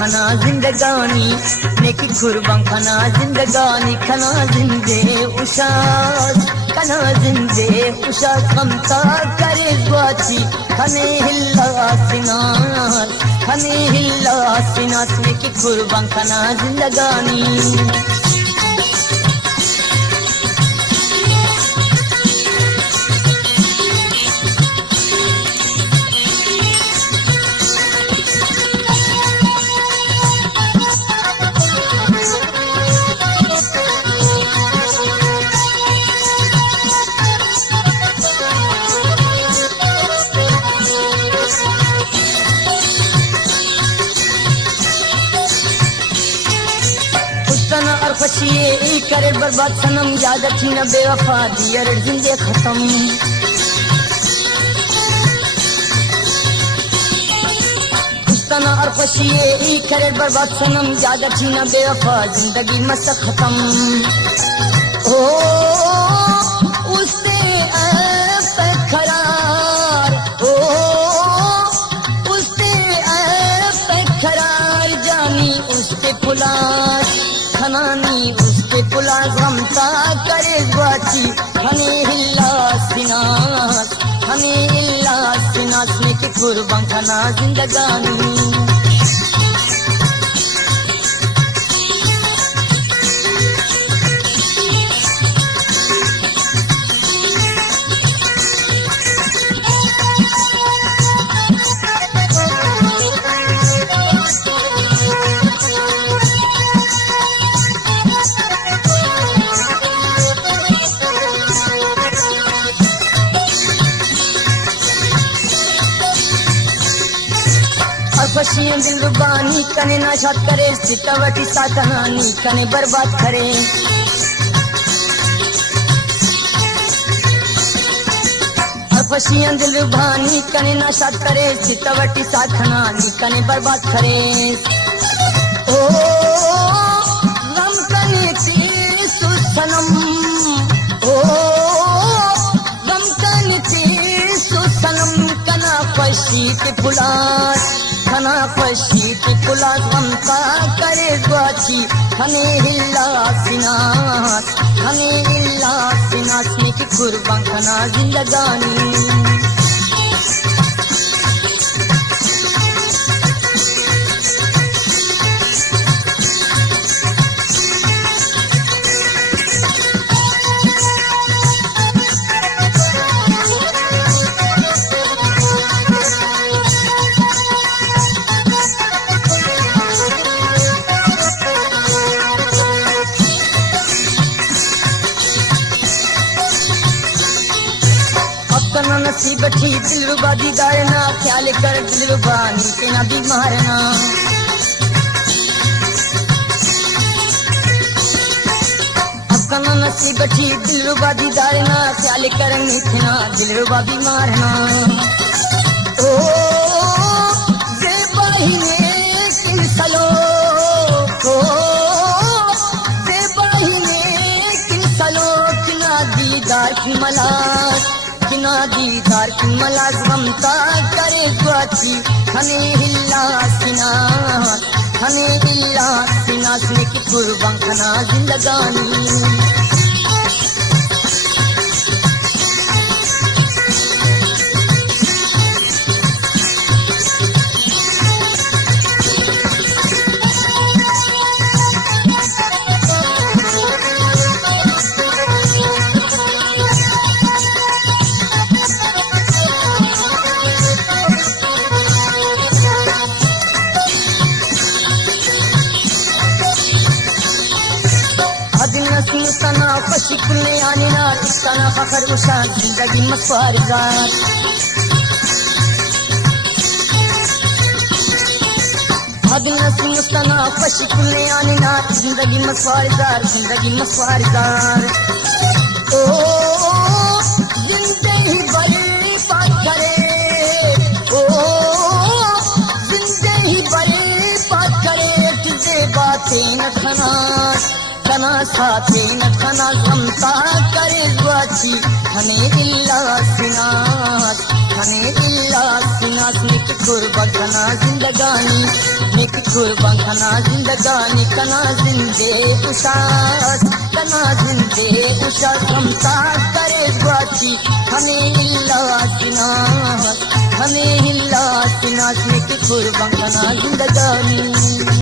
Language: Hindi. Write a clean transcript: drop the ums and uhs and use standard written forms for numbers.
खना जिंदगानी नेकी कुर्बान खना जिंदगानी खना जिंदे उशाद खना जिंदे उशाद कमता करे द्वाची खने हिल्ला सिनास नेकी कुर्बान खना जिंदगानी खुशिये करे बर्बाद सनम याद रखी न बेवफा दियर जिंदे खत्म खुशतना और खुशिये करे बर्बाद सनम याद रखी न बेवफा जिंदगी मस्त खत्म ओ उससे पे खरार ओ उससे पे खरार जानी उसके पुलार खनानी उसके पुला गमता करे बाची हने हिल्ला सिनास में के कुर्बान खना जिंदगानी खुशियां दिल रुबानी कने नाशाद करे सितवटी सातनानी कने बर्बाद करे खुशियां दिल रुबानी कने नाशाद करे सितवटी सातनानी कने बर्बाद करे ओ गम कने तीसु सनम ओ गम कने तीसु सनम कना खुशी के फुलार खना खुशी की पुला गमता करे द्वाची खने हिल्ला सिनास में की कुर्बान खना जिंदगानी नसीब थी दिलरुबा दीदारना ख्याल कर दिलरुबा नीचे ना बीमारना अब कना नसीब थी दिलरुबा दीदारना ख्याल कर नीचे ना दिलरुबा बीमारना ओ जे बाहिने किन सलो ओ जे बाहिने किन सलो किना दीदार की मलास किना दीदार की मलाज गमता करे द्वाची हने हिल्ला सिनास में की कुर्बान खना जिंदगानी सना खुशी कुल्ले आने ना सना फखर उषा जिंदगी मसवारदार अदना सिंह सना खुशी कुल्ले आने ना जिंदगी मसवारदार ओ जिंदगी बड़ी बात करे ओ जिंदगी बड़ी बात करे तुझे बातें न खना खना साथे न खना समता करे वाची खने इल्ला सिनास खने इल्ला सिनास निक कुर्बा खना जिंदगानी निक कुर्बा खना जिंदगानी कना जिंदे उशास कना जिंदे उशास समता करे वाची खने इल्ला सिनास खने इल्ला सिनास निक कुर्बा खना जिंदगानी